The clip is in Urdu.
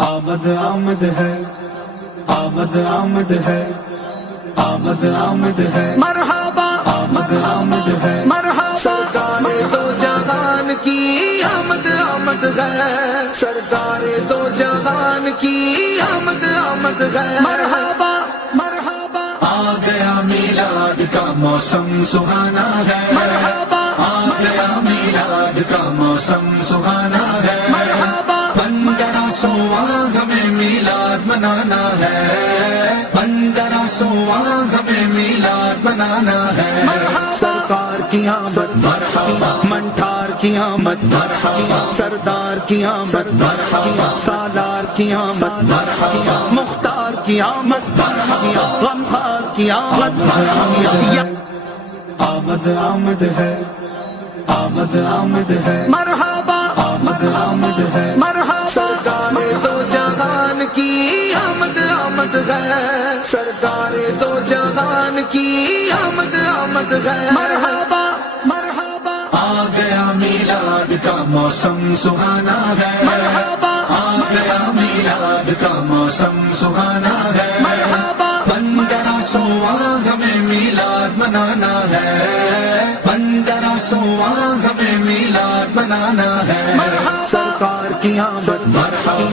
آمد آمد ہے، آمد آمد ہے، آمد آمد ہے، مرحبا آمد آمد ہے، مرحبا سرکار دو جہان کی آمد آمد ہے، سرکار دو جہان کی آمد آمد ہے، مرحبا مرحبا آ گیا میلاد کا موسم سہانا ہے، مرحبا آ گیا میلاد کا موسم سہانا ہے، مرحبا 1500واں ہمیں میلاد منانا ہے، 1500واں ہمیں میلاد منانا ہے، مرحبا سرکار کی آمد مرحبا، منٹھار کی آمد مرحبا، سردار کی آمد مرحبا، سالار کی آمد مرحبا، مختار کی آمد مرحبا، غمخوار کی آمد مرحبا، آمد آمد ہے، آمد آمد ہے، مرحبا آمد آمد ہے، مرحبا سرکار دو جہان کی آمد آمد ہے، سرکار دو جہان کی آمد آمد ہے، مرحبا مرحبا آ گیا میلاد کا موسم سہانا ہے، مرحبا آ گیا میلاد کا موسم سہانا ہے، مرحبا 1500واں ہمیں میلاد منانا ہے، 1500واں ہمیں میلاد منانا ہے، مرحبا سرکار کی آمد مرحبا،